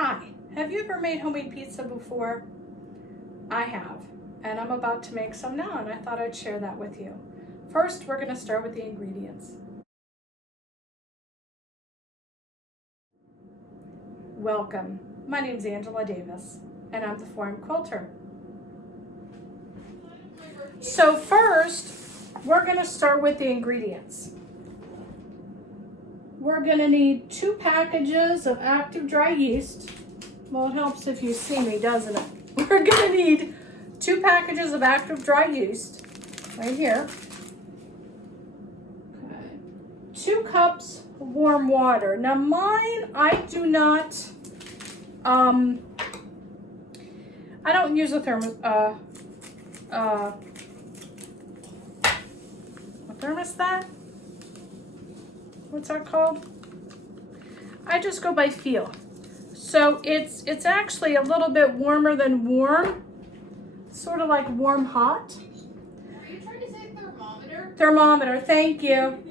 Hi, have you ever made homemade pizza before? I have, and I'm about to make some now, and I thought I'd share that with you. First, we're going to start with the ingredients. Welcome. My name's Angela Davis, and I'm the Foreign Quilter. So first, we're going to start with the ingredients. We're going to need 2 packages of active dry yeast. Well, it helps if you see me, doesn't it? We're going to need 2 packages of active dry yeast, right here. Okay. 2 cups of warm water. Now mine, I do not, I don't use a thermostat? What's that called? I just go by feel. So it's actually a little bit warmer than warm, sort of like warm hot. Are you trying to say thermometer? Thermometer, thank you.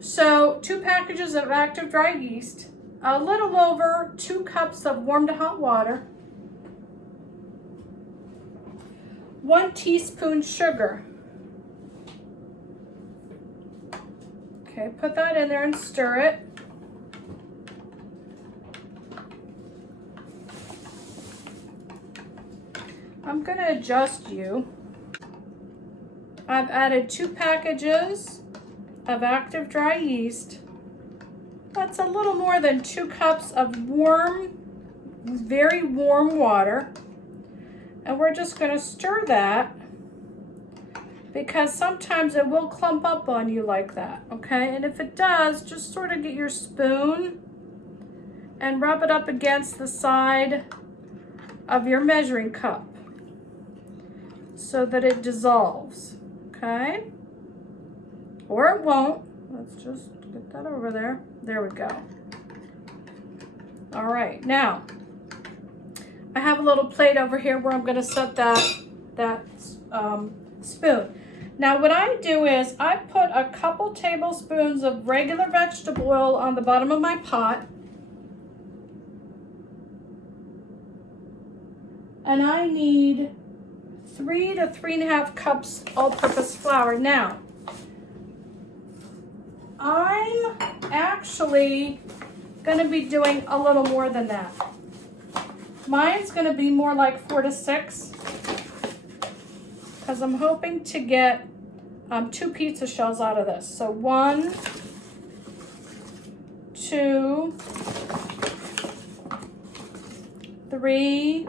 So 2 packages of active dry yeast, a little over 2 cups of warm to hot water, 1 teaspoon sugar. Okay, put that in there and stir it. I'm going to adjust you. I've added 2 packages of active dry yeast. That's a little more than 2 cups of warm, very warm water. And we're just going to stir that because sometimes it will clump up on you like that, okay? And if it does, just sort of get your spoon and rub it up against the side of your measuring cup so that it dissolves, okay? Or it won't. Let's just get that over there. There we go. All right, now I have a little plate over here where I'm gonna set that spoon. Now what I do is I put a couple tablespoons of regular vegetable oil on the bottom of my pot. And I need 3 to 3.5 cups all-purpose flour. Now, I'm actually gonna be doing a little more than that. Mine's gonna be more like 4 to 6 because I'm hoping to get 2 pizza shells out of this. So 1, 2, 3,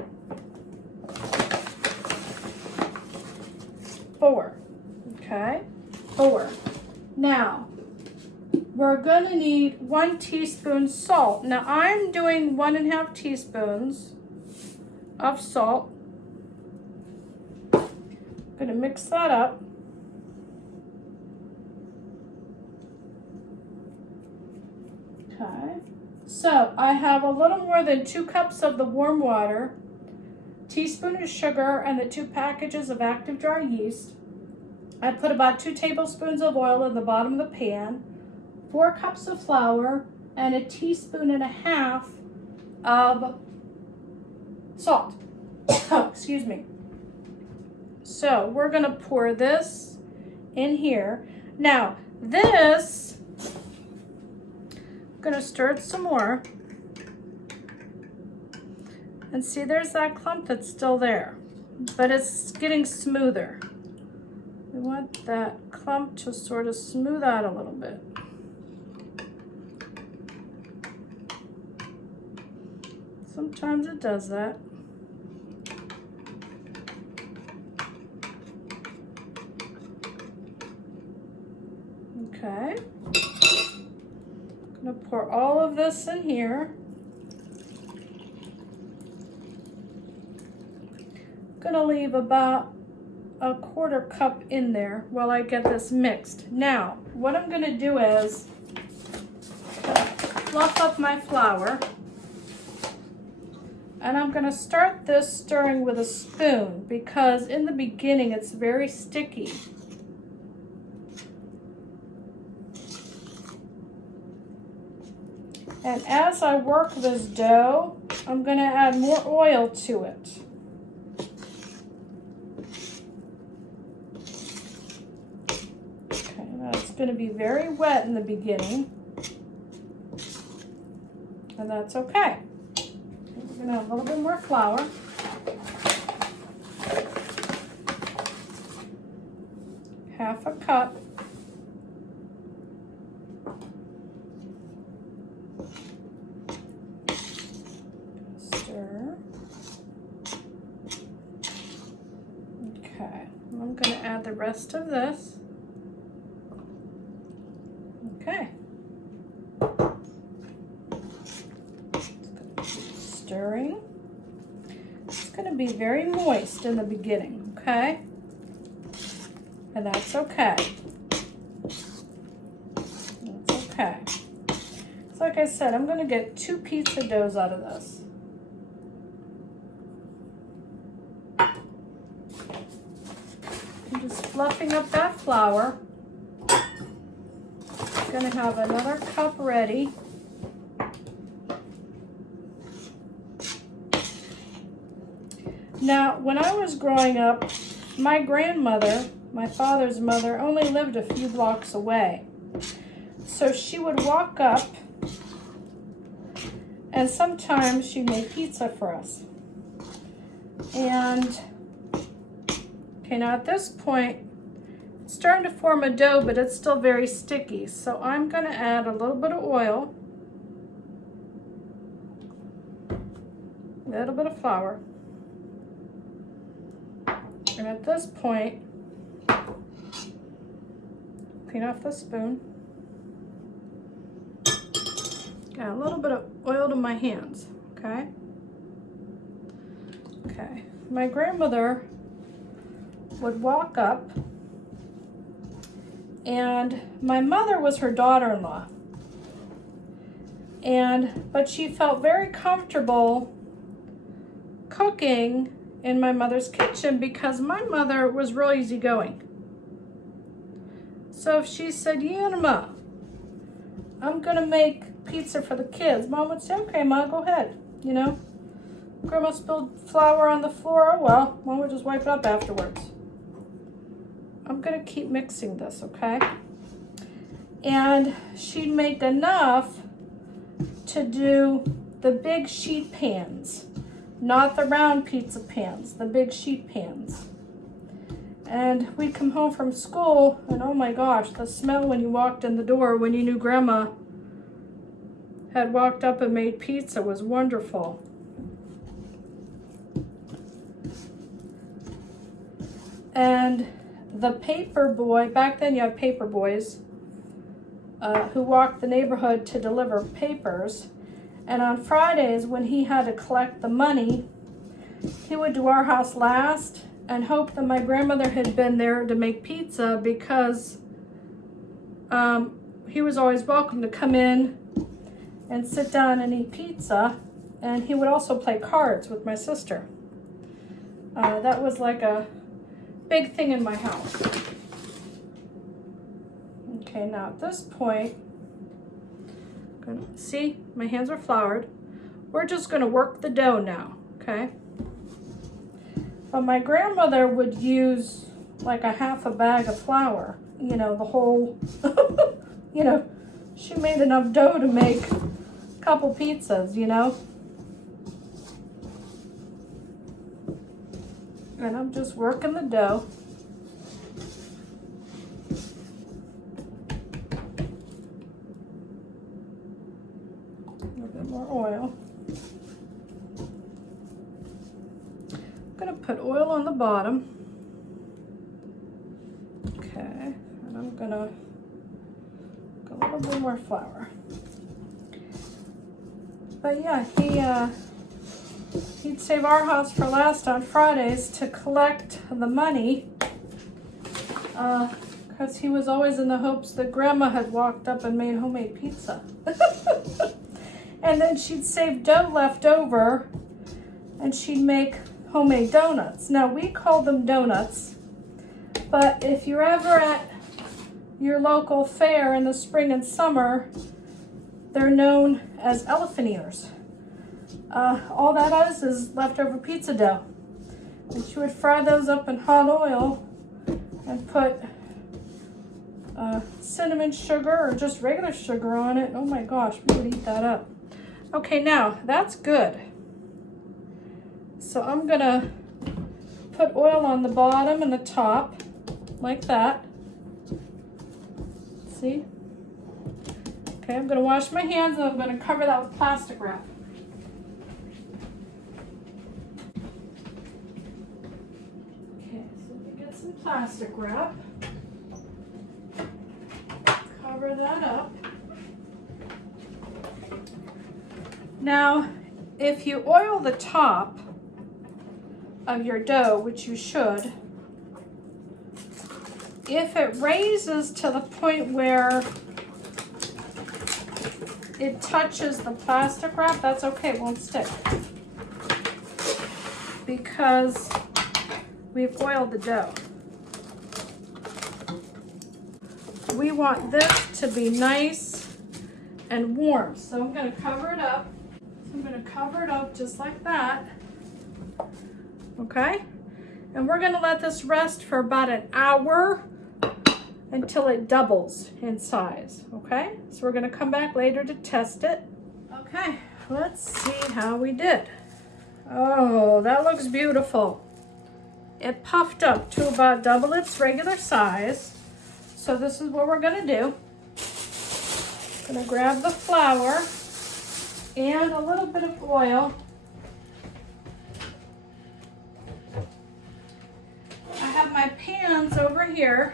4. Okay, 4. Now, we're gonna need 1 teaspoon salt. Now, I'm doing 1.5 teaspoons of salt. I'm gonna mix that up. Okay, so I have a little more than 2 cups of the warm water, teaspoon of sugar, and the 2 packages of active dry yeast. I put about 2 tablespoons of oil in the bottom of the pan, 4 cups of flour, and 1.5 teaspoons of salt. Excuse me. So we're gonna pour this in here. Now this, I'm gonna stir it some more. And see, there's that clump that's still there, but it's getting smoother. We want that clump to sort of smooth out a little bit. Sometimes it does that. Okay. I'm gonna pour all of this in here. Gonna leave about a 1/4 cup in there while I get this mixed. Now, what I'm gonna do is fluff up my flour, and I'm gonna start this stirring with a spoon because in the beginning it's very sticky. And as I work this dough, I'm going to add more oil to it. Okay, now it's going to be very wet in the beginning, and that's okay. We're going to add a little bit more flour. Half a cup. Stir. Okay, I'm going to add the rest of this. Okay. Stirring. It's going to be very moist in the beginning, okay? And that's okay. That's okay. So like I said, I'm going to get 2 pizza doughs out of this. I'm just fluffing up that flour. I'm going to have another cup ready. Now, when I was growing up, my grandmother, my father's mother, only lived a few blocks away. So she would walk up, and sometimes she made pizza for us. And, okay, now at this point, it's starting to form a dough, but it's still very sticky. So I'm going to add a little bit of oil, a little bit of flour. And at this point, clean off the spoon. Got a little bit of oil to my hands, okay? Okay, my grandmother would walk up, and my mother was her daughter-in-law. But she felt very comfortable cooking in my mother's kitchen because my mother was real easygoing. So if she said, "Yeah, Ma, I'm gonna make pizza for the kids," Mom would say, "Okay, Ma, go ahead." You know, Grandma spilled flour on the floor. Oh well, Mom would just wipe it up afterwards. I'm gonna keep mixing this, okay? And she'd make enough to do the big sheet pans. Not the round pizza pans, the big sheet pans. And we'd come home from school, and oh my gosh, the smell when you walked in the door, when you knew Grandma had walked up and made pizza, was wonderful. And the paper boy, back then you had paper boys who walked the neighborhood to deliver papers. And on Fridays, when he had to collect the money, he would do our house last and hope that my grandmother had been there to make pizza, because he was always welcome to come in and sit down and eat pizza. And he would also play cards with my sister. That was like a big thing in my house. Okay, now at this point, see, my hands are floured. We're just going to work the dough now, okay? But my grandmother would use like a half a bag of flour, you know, the whole, you know, she made enough dough to make a couple pizzas, you know? And I'm just working the dough. More oil. I'm going to put oil on the bottom. Okay, and I'm going to go a little bit more flour. But yeah, he'd save our house for last on Fridays to collect the money, because he was always in the hopes that Grandma had walked up and made homemade pizza. And then she'd save dough left over, and she'd make homemade donuts. Now, we call them donuts, but if you're ever at your local fair in the spring and summer, they're known as elephant ears. all that is leftover pizza dough. And she would fry those up in hot oil and put cinnamon sugar or just regular sugar on it. Oh my gosh, we would eat that up. Okay, now that's good. So I'm gonna put oil on the bottom and the top like that. See? Okay, I'm gonna wash my hands and I'm gonna cover that with plastic wrap. Okay, so let me get some plastic wrap. Cover that up. Now, if you oil the top of your dough, which you should, if it raises to the point where it touches the plastic wrap, that's okay, it won't stick. Because we've oiled the dough. We want this to be nice and warm. So I'm gonna cover it up. So I'm gonna cover it up just like that. Okay? And we're gonna let this rest for about an hour until it doubles in size, okay? So we're gonna come back later to test it. Okay, let's see how we did. Oh, that looks beautiful. It puffed up to about double its regular size. So this is what we're gonna do. Gonna grab the flour and a little bit of oil. I have my pans over here.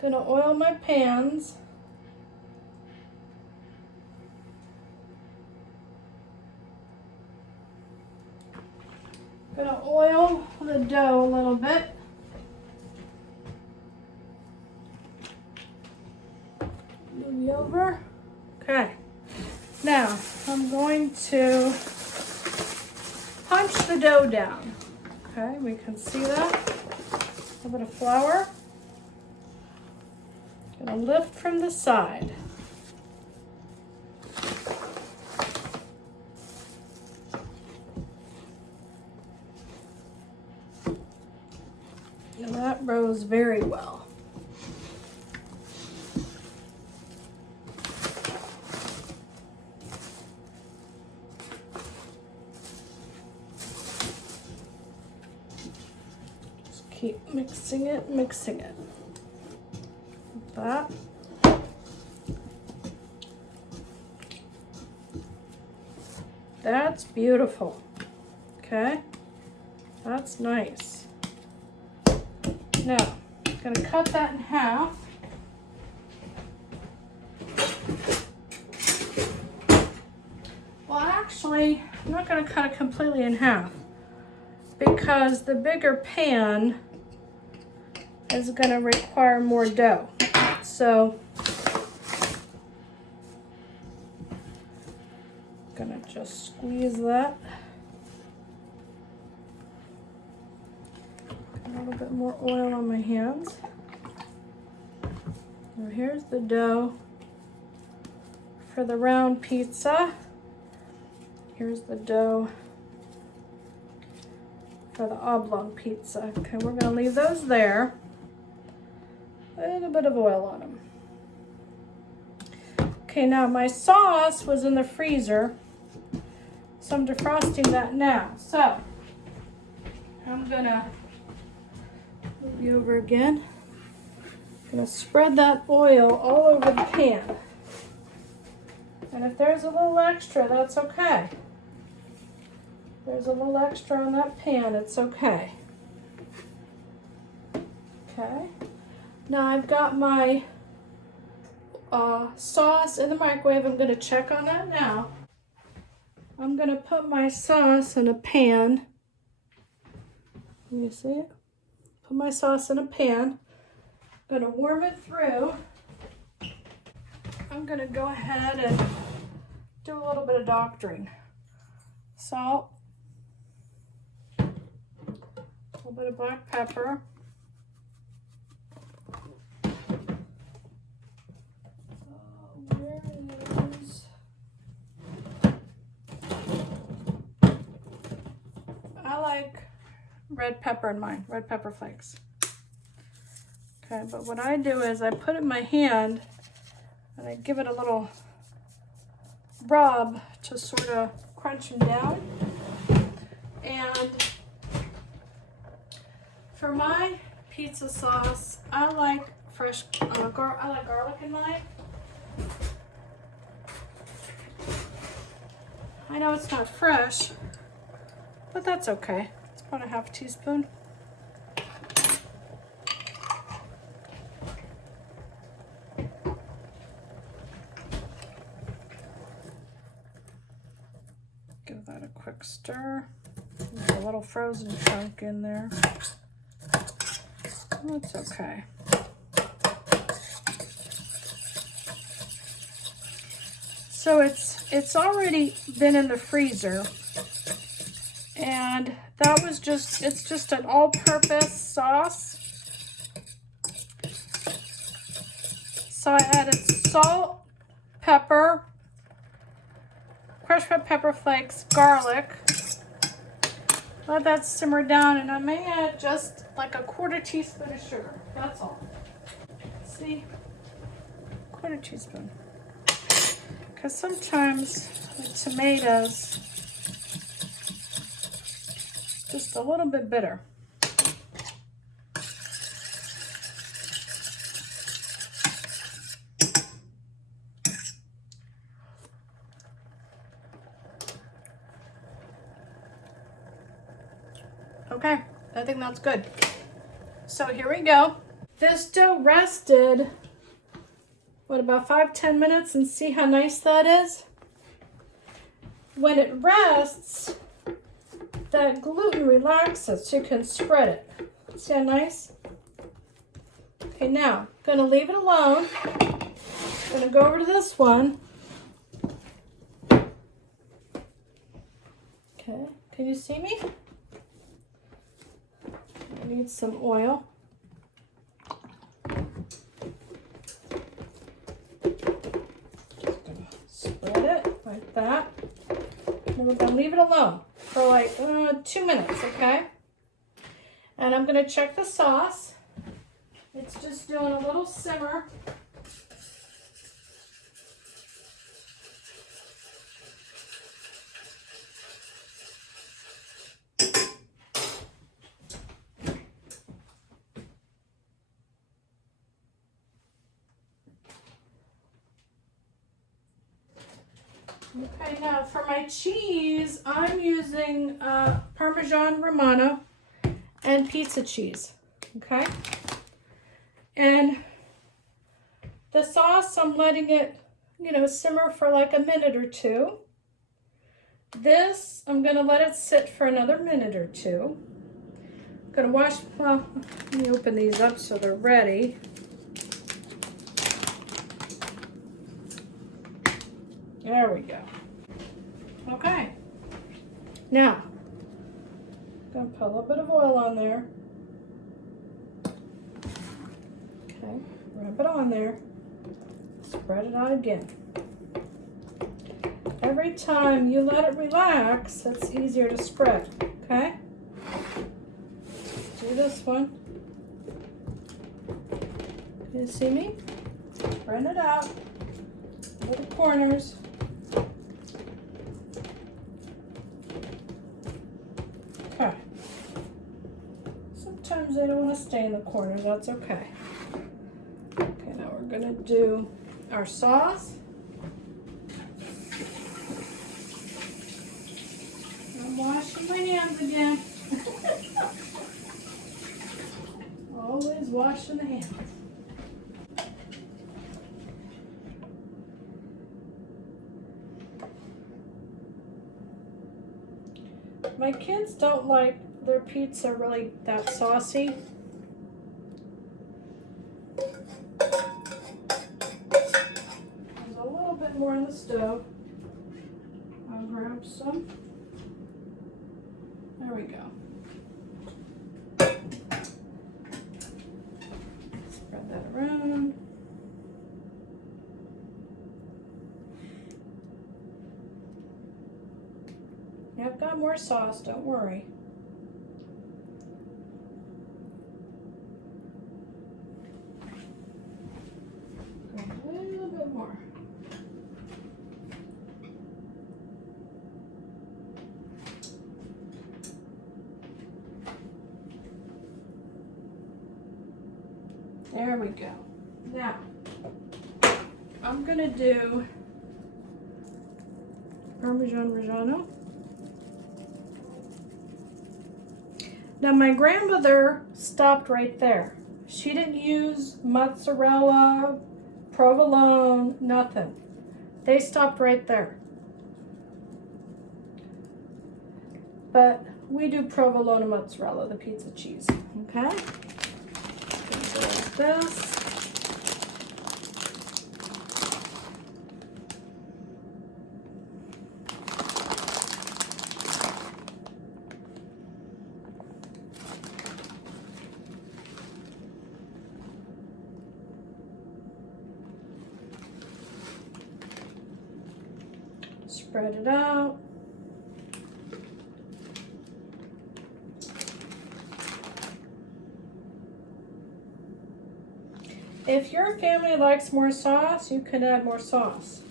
Gonna oil my pans. Gonna oil the dough a little bit. Move over. Okay. Now I'm going to punch the dough down. Okay, we can see that. A little bit of flour. Gonna lift from the side. And that rose very well. Just keep mixing it, mixing it. That. That's beautiful. Okay, that's nice. Now, I'm gonna cut that in half. Well, actually, I'm not gonna cut it completely in half because the bigger pan is gonna require more dough. So, I'm gonna just squeeze that. A little bit more oil on my hands. Now here's the dough for the round pizza. Here's the dough for the oblong pizza. Okay, we're gonna leave those there. A little bit of oil on them. Okay, now my sauce was in the freezer, so I'm defrosting that now. So I'm gonna move you over again. I'm gonna spread that oil all over the pan. And if there's a little extra, that's okay. If there's a little extra on that pan, it's okay. Okay. Now I've got my sauce in the microwave. I'm gonna check on that now. I'm gonna put my sauce in a pan. Let me see it. Put my sauce in a pan. I'm gonna warm it through. I'm gonna go ahead and do a little bit of doctoring. Salt, a little bit of black pepper, where is like red pepper in mine, red pepper flakes. Okay, but what I do is I put it in my hand and I give it a little rub to sort of crunch them down. And for my pizza sauce, I like fresh, I like garlic in mine. I know it's not fresh, but that's okay. It's about a half teaspoon. Give that a quick stir. There's a little frozen chunk in there. That's okay. So it's already been in the freezer, and that was it's just an all-purpose sauce. So I added salt, pepper, crushed red pepper flakes, garlic. Let that simmer down, and I may add just like a quarter teaspoon of sugar. That's all. See? Quarter teaspoon. Because sometimes the tomatoes just a little bit bitter. Okay, I think that's good. So here we go. This dough rested, what, about 5-10 minutes, and see how nice that is? When it rests, that gluten relaxes so you can spread it. See how nice? Okay, now, I'm gonna leave it alone. I'm gonna go over to this one. Okay, can you see me? I need some oil. Just gonna spread it like that. And we're gonna leave it alone for like 2 minutes, okay? And I'm gonna check the sauce. It's just doing a little simmer. Okay, now for my cheese, I'm using Parmesan Romano and pizza cheese, okay? And the sauce, I'm letting it, simmer for like a minute or two. This, I'm gonna let it sit for another minute or two. I'm gonna wash, well, let me open these up so they're ready. There we go. Okay. Now, I'm going to put a little bit of oil on there. Okay, rub it on there. Spread it out again. Every time you let it relax, it's easier to spread, okay? Do this one. Can you see me? Spread it out. Little corners. Okay. Sometimes they don't want to stay in the corners. That's okay. Okay, now we're going to do our sauce. I'm washing my hands again. Always washing the hands. My kids don't like their pizza really that saucy. There's a little bit more on the stove. I'll grab some. There we go. Spread that around. I've got more sauce, don't worry. There we go. Now, I'm gonna do Parmesan Reggiano. Now my grandmother stopped right there. She didn't use mozzarella, provolone, nothing. They stopped right there. But we do provolone and mozzarella, the pizza cheese, okay? So like this. Spread it out. If your family likes more sauce, you can add more sauce.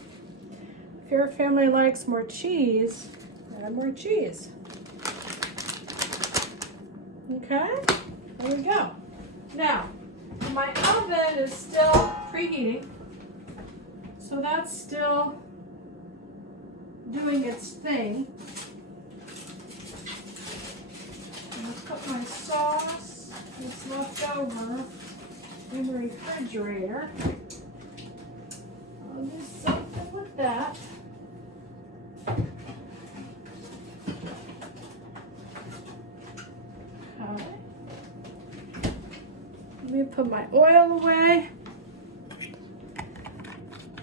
If your family likes more cheese, add more cheese. Okay, there we go. Now, my oven is still preheating, so that's still doing its thing. I'm gonna put my sauce that's left over in the refrigerator. I'll do something with that. Okay. Let me put my oil away.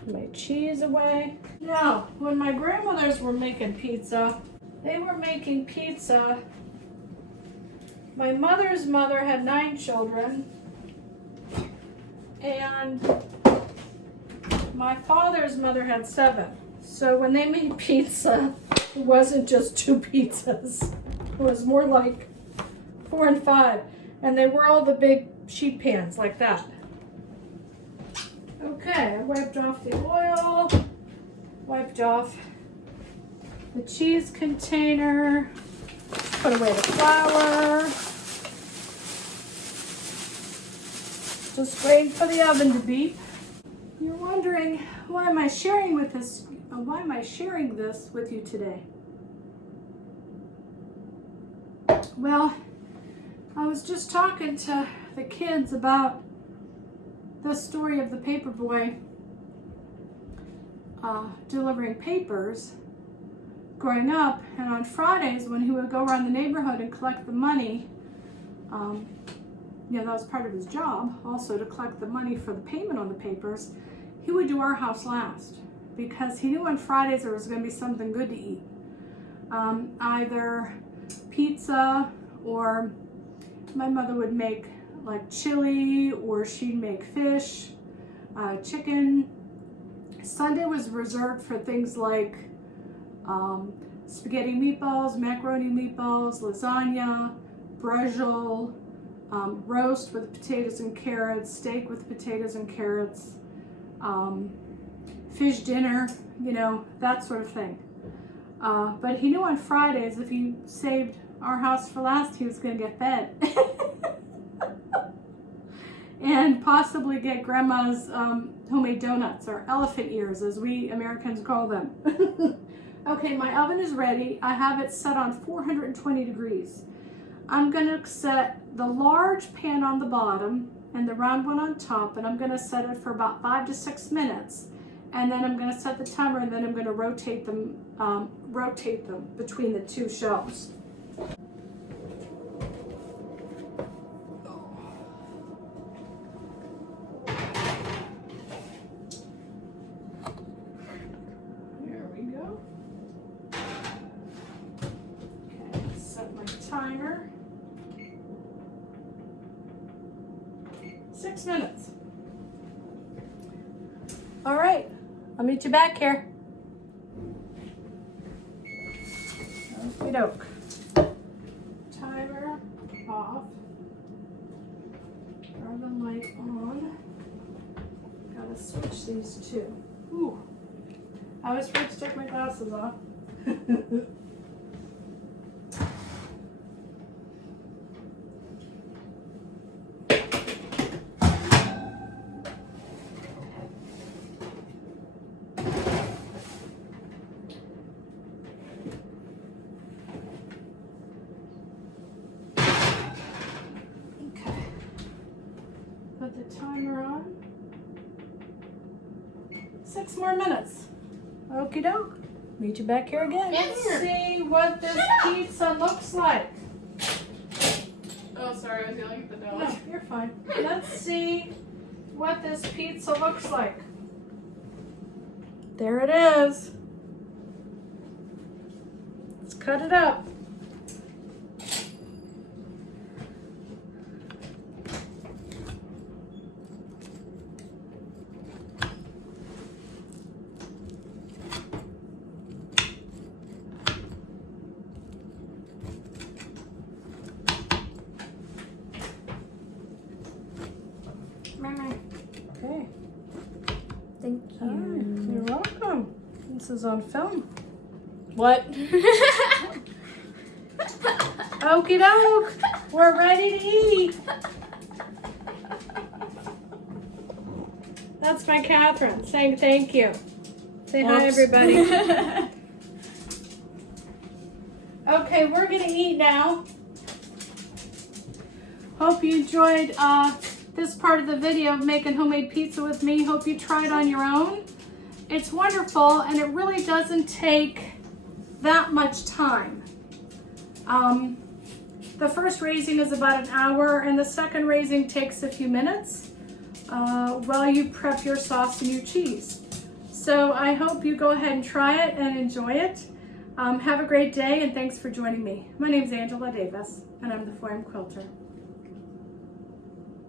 My cheese away. Now, when my grandmothers were making pizza, they were making pizza. My mother's mother had 9 children, and my father's mother had 7. So when they made pizza, it wasn't just 2 pizzas. It was more like 4 and 5. And they were all the big sheet pans like that. Okay, I wiped off the oil, wiped off the cheese container, put away the flour. Just waiting for the oven to beep. You're wondering, why am I sharing this with you today? Well, I was just talking to the kids about the story of the paper boy delivering papers growing up, and on Fridays when he would go around the neighborhood and collect the money, that was part of his job, also to collect the money for the payment on the papers. He would do our house last because he knew on Fridays there was going to be something good to eat. Either pizza, or my mother would make like chili, or she'd make fish, chicken. Sunday was reserved for things like spaghetti meatballs, macaroni meatballs, lasagna, brujol, roast with potatoes and carrots, steak with potatoes and carrots, fish dinner, that sort of thing. But he knew on Fridays if he saved our house for last, he was going to get fed. And possibly get grandma's homemade donuts, or elephant ears as we Americans call them. Okay, my oven is ready. I have it set on 420 degrees. I'm going to set the large pan on the bottom and the round one on top, and I'm going to set it for about 5 to 6 minutes. And then I'm going to set the timer, and then I'm going to rotate them between the 2 shelves. There we go. Okay, set my timer. 6 minutes. All right, I'll meet you back here. Okey-doke. Timer off. Oven light on. Gotta switch these 2. Ooh. I always forget to take my glasses off. the timer on. 6 more minutes. Okie doke. Meet you back here again. Let's see what this pizza looks like. Oh, sorry, I was yelling at the dog. No, you're fine. Let's see what this pizza looks like. There it is. Let's cut it up. Okay. Thank you. You're welcome. This is on film. What? Okie doke. We're ready to eat. That's my Catherine saying thank you. Say hi, Whoops. everybody. Okay, we're gonna eat now. Hope you enjoyed this part of the video of making homemade pizza with me. Hope you try it on your own. It's wonderful, and it really doesn't take that much time. The first raising is about an hour, and the second raising takes a few minutes while you prep your sauce and your cheese. So I hope you go ahead and try it and enjoy it. Have a great day, and thanks for joining me. My name is Angela Davis, and I'm the Forum Quilter.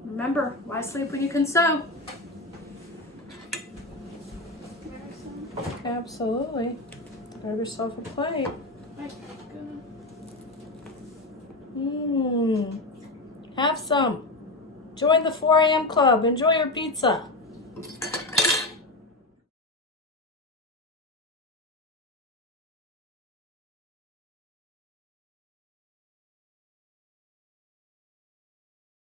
Remember, why sleep when you can sew? Absolutely. Grab yourself a plate. Have some. Join the 4 a.m. club. Enjoy your pizza.